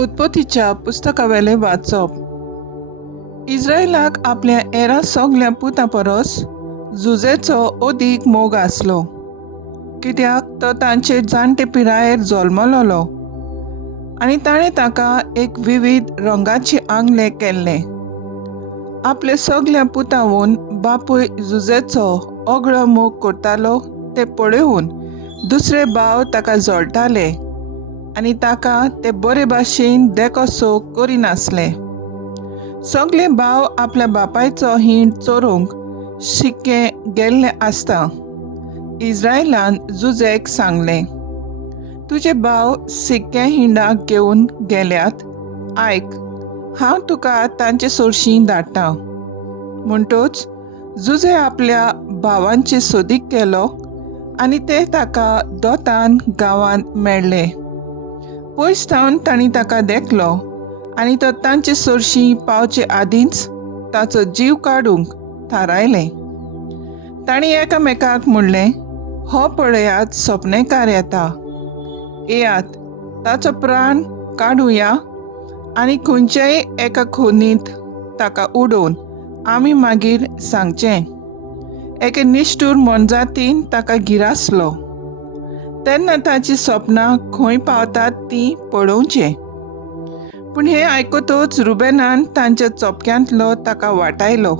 उत्पत्तीच्या पुस्तकावेले वाचप. इस्रायलाक आपल्या एरा सगल्या पुतां परस जुजेचो अदीक मोग आसलो, कित्याक तो तांचे जाणटे पिरायेर जल्मलोलो आनी ताणें ताका एक विविध रंगाची आंगले केल्ले. आपले सगल्या पुतांवून बापूय जुजेचो ओगळो मोग करतालो ते पळोवन दुसरे भाव ताका जोडटाले आनी ताका ते बरे भाशेन देखो करिनासले. सगळे भाव आपल्या बापायचो हिंड चोरूंक शिक्के गेल्ले आसता इस्रायलान जुजेक सांगलें, तुजे भाव शिक्के हिंडाक घेवन गेल्यात, आयक, हांव तुका तांचे सोडशीं धाडटां. म्हणटच जुजे आपल्या भावांचे सोदीक गेलो आनी ते ताका दोतान गांवांत मेळ्ळे. पयस थावन तांणी ताका देखलो आनी तो तांचे सोडशीं पावचे आदींच ताचो जीव काडूंक थारायलें. तांणी एकामेकाक म्हणलें, हो पळयात सपनेकार येता, येयात ताचो प्राण काडुया आनी खंयच्याय एका खोनींत ताका उडोवन आमी मागीर सांगचें. एके निश्ठूर मोनजातीन ताका गिरासलो, तेन्ना ताची सपनां खंय पावतात तीं पळोवचें. पूण हें आयकतच रुबेनान तांच्या चोपक्यांतलो ताका वाटायलो.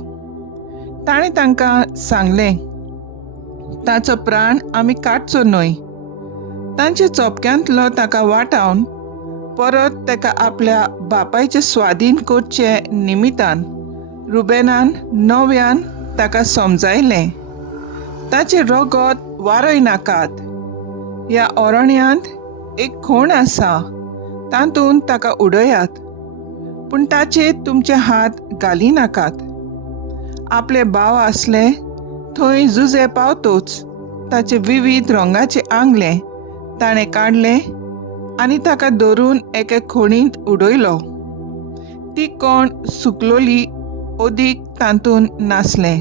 ताणें तांकां सांगलें, ताचो प्राण आमी काडचो न्हय. तांच्या चोपक्यांतलो ताका वाटावन परत ताका आपल्या बापायचे स्वाधीन करचे निमितान रुबेनान नव्यान ताका समजायलें, ताचें रगत वारय नाकात. ह्या अरण्यांत एक खोण आसा, तातूंत ताका उडयात, पूण ताचेर तुमचे हात घाली नाकात. आपले भाव आसले थंय जुजे पावतोच ताचे विविध रंगाचे आंगले ताणें काडले आनी ताका धरून एके खोणींत उडयलो. ती कोण सुकलोली अदीक तातूंत नासले.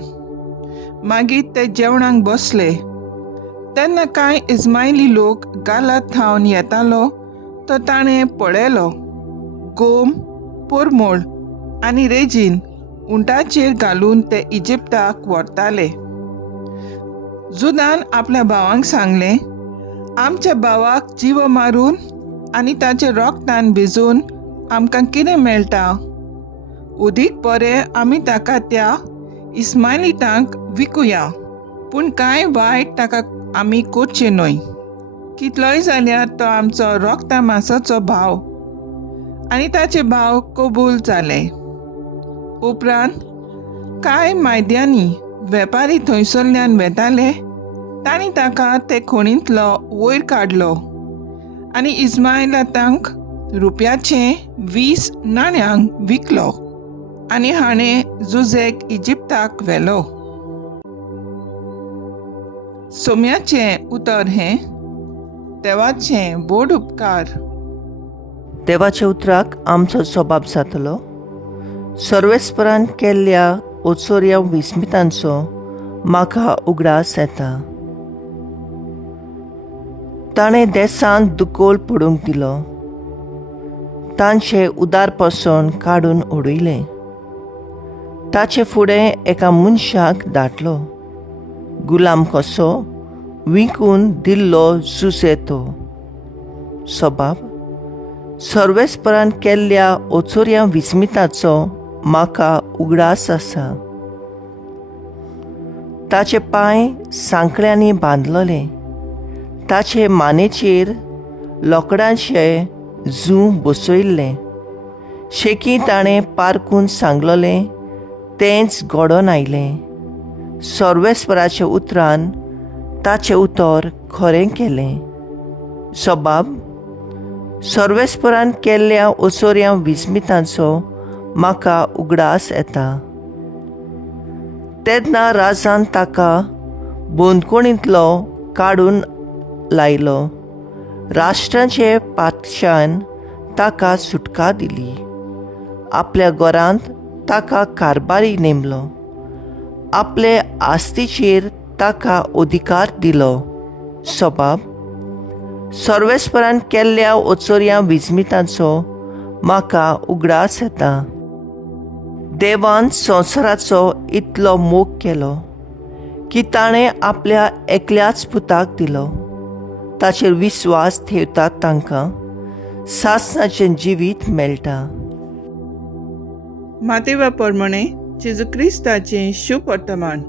मागीर ते जेवणाक बसले तेन्ना कांय इस्मायली लोक गालात थावन येतालो तो ताणें पळयलो. गोम, पोरमोळ आनी रेजीन उंटाचेर घालून ते इजिप्ताक व्हरताले. जुदान आपल्या भावांक सांगलें, आमच्या भावाक जिवो मारून आनी ताचे रोगतान भिजून आमकां कितें मेळटा? उदीक बरें आमी ताका त्या इस्मायलिटांक विकुया, पूण कांय वायट ताका आमी करचें न्हय. कितलोय जाल्यार तो आमचो रोगता मांसाचो भाव. आनी ताचे भाव कबूल जाले. उपरांत कांय मायद्यांनी वेपारी थंयसरल्यान वेताले. तांणी ताका ते खोणींतलो वयर काडलो आनी इस्मायलातांक रुपयाचे 20 नाण्यांक विकलो आनी हाणें जुजेक इजिप्ताक व्हेलो. सोम्याचें उतर हें, देवाचें बोड उपकार. देवाच्या उतराक आमचो जबाब जातलो. सर्वेस्परान केल्ल्या ओचोऱ्या विस्मितांचो म्हाका उगडास येता. ताणें देसांत दुकोल पडूंक दिलो, तांचे उदार पसोन काडून उडयलें. ताचे फुडें एका मनशाक धाडलो, गुलाम कसो विकून दिल्लो जुजे तो. सबाब, सर्वेस्परान केल्ल्या ओचोऱ्या विस्मिताचो म्हाका उगडास आसा. ताचे पांय सांकळ्यांनी बांदलोले, ताचे मानेचेर लोकडांचे जूं बसयल्ले. शेकी ताणें पारकून सांगलोलें तेंच घडोवन आयलें. सर्वेस्पराच्या उतरान ताचें उतर खरें केलें. सबाब, सर्वेस्परान केल्ल्या ओचोऱ्या विस्मितांचो म्हाका उगडास येता. तेन्ना राजान ताका बंदखणींतलो काडून लायलो. राष्ट्राचे पातशान ताका सुटका दिली. आपल्या घरांत ताका कारबारी नेमलो. आपले आस्तीचेर ताका अधिकार दिलो. सबाब, सर्वेस्परान केल्ल्या ओचोऱ्या विस्मितांचो म्हाका उगडास येता. देवान संवसाराचो इतलो मोग केलो की ताणें आपल्या एकल्याच पुताक दिलो. ताचेर विस्वास ठेवतात तांकां सासणाचें जिवीत मेळटा. मातेवा प्रमाणे जेजू क्रिस्ताचें शुभ वर्तमान.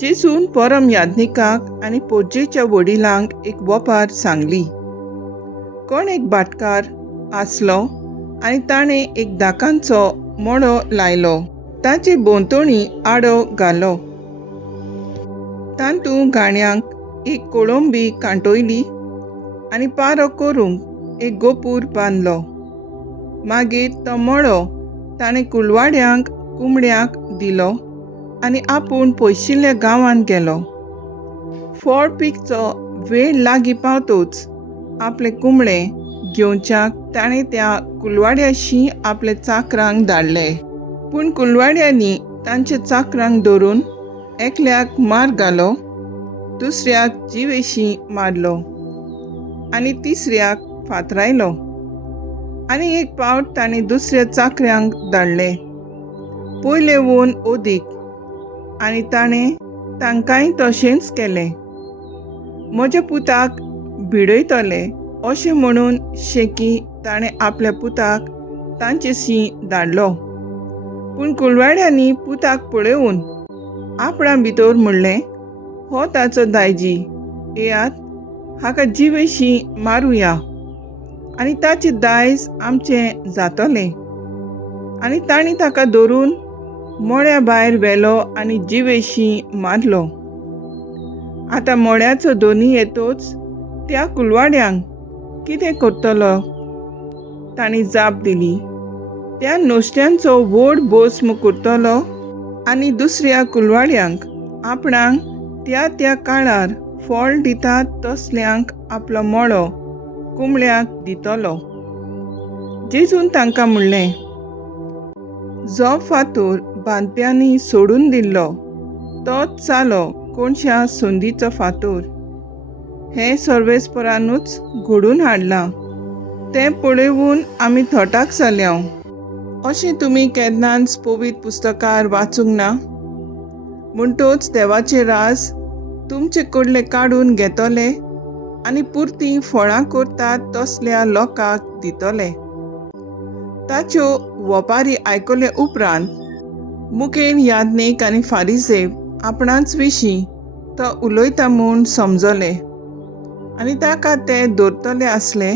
जेजून परम याज्ञिकाक आनी पोज्जेच्या वडिलांक एक वोपार सांगली. कोण एक भाटकार आसलो आनी ताणें एक दाकांचो मळो लायलो. ताचे भोंवतणी आडो घालो. तातूंत गाण्यांक एक कोळंबी कांटोयली आनी पारो करूंक एक गोपूर बांदलो. मागीर तो मळो ताणें कुलवाड्यांक कुंबड्यांक दिलो आनी आपूण पयशिल्ल्या गांवांत गेलो. फळ पिकचो वेळ लागीं पावतोच आपले कुंबडे घेवच्याक ताणें त्या कुलवाड्याशी आपले चाकरांक धाडले. पूण कुलवाड्यांनी तांच्या चाकरांक धरून एकल्याक मार घालो, दुसऱ्याक जिवेशी मारलो आनी तिसऱ्याक फातरायलो. आनी एक पावट ताणें दुसऱ्या चाकऱ्यांक धाडले. पयले वोन ओदीक आनी ताणें तांकांय तशेंच केलें. म्हज्या पुताक भिडयतले अशें म्हणून शेकी ताणें आपल्या पुताक तांचेशी धाडलो. पूण कुलवाड्यांनी पुताक पळयोवन आपणा भितर म्हणलें, हो ताचो दायजी, येयात हाका जिवेशी मारुया आनी ताचें दायज आमचें जातलें. आनी तांणी ताका धरून मळ्या भायर व्हेलो आनी जिवेशी मारलो. आतां मळ्याचो दोनी येतोच त्या कुलवाड्यांक कितें करतलो? तांणी जाप दिली, त्या नुस्त्यांचो व्हड भोस्म करतलो आनी दुसऱ्या कुलवाड्यांक आपणाक त्या त्या काळार फळ दितात तसल्यांक आपलो मळो कुंबड्याक दितलो. जेजून तांकां म्हणलें, जो फातोर बांदप्यांनी सोडून दिल्लो तोच जालो कोणशा सोंदीचो फातोर. हें सर्वेस्परानूच घडून हाडलां. तें पळयोवन आमी थोटाक जाल्या. अशें तुमी केन्नाच पवित्र पुस्तकार वाचूंक ना? म्हणटूच देवाचें राज तुमचे कडले काडून घेतले आनी पुर्ती फळां करतात तसल्या लोकांक दितले. ताच्यो वोपारी आयकले उपरांत मुखेल याज्ञीक आनी फारिसे आपणाच विशीं तो उलयता म्हूण समजले आनी ताका ते धरतले आसले.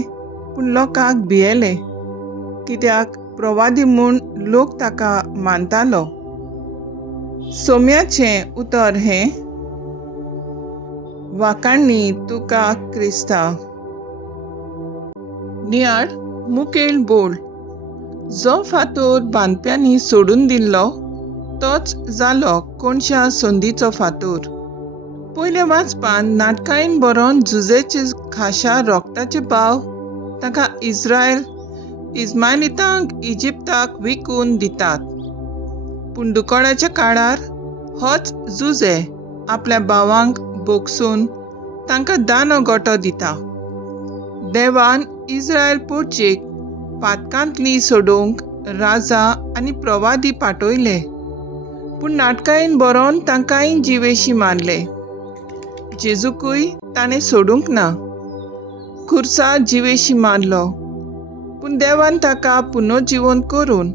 पूण लोकांक भियेले, कित्याक प्रवादी म्हूण लोक ताका मानतालो. सोम्याचें उतर हें, वाकाणणी तुका क्रिस्ता. नियाळ मुखेल बोल. जो फातोर बांदप्यांनी सोडून दिल्लो तोच जालो कोणशा सोंदीचो फातोर. पयल्या वाचपान नाटकायेन बरोवन झुजेचे खाशा रोगताचे भाव ताका इस्माइलितांक इजिप्ताक विकून दितात. पूण दुकोडाच्या काळार होच जुजे आपल्या भावांक बोगसून तांकां दानो गोठो दिता. देवान इस्रायल पोरचेक पातकांतली सोडूंक राजा आनी प्रवादी पाठयले. पूण नाटकायेन बरोवन तांकांय जिवेशी मारले. जेजूकूय ताणें सोडूंक ना, खुर्सा जिवेशी मारलो. पूण देवान ताका पुनर्जिवन करून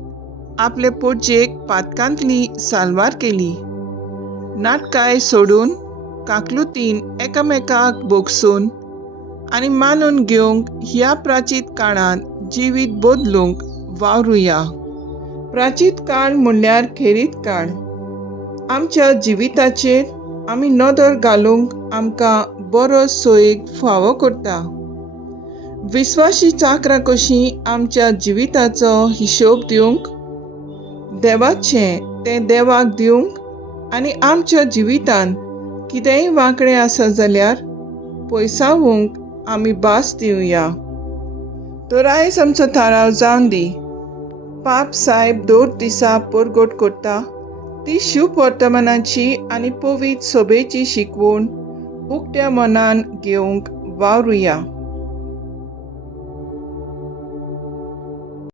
आपले पोरचेक पातकांतली सालवार केली. नाटकाय सोडून काकलुतीन एकामेकाक बोगसून आनी मानून घेवंक ह्या प्राचीत काळांत जिवीत बदलूंक वावरुया. प्राचीत काळ म्हणल्यार खेरीत काळ. आमच्या जिविताचेर आमी नदर घालूंक आमकां बरो सोयेक फावो करता. विस्वासी चाकरां कशीं आमच्या जिविताचो हिशोब दिवंक, देवाचें तें देवाक दिवंक आनी आमच्या जिवितांत कितेंय वांकडें आसा जाल्यार पयसावूंक आमी भास दिवया. तर आयज आमचो थाराव जावन दी. पाप साहेब दोर दिसा परगट करता ती शुभ वर्तमानाची आनी पवित्र सोबेची शिकवण उक्त्या मनान घेवंक वावरुया.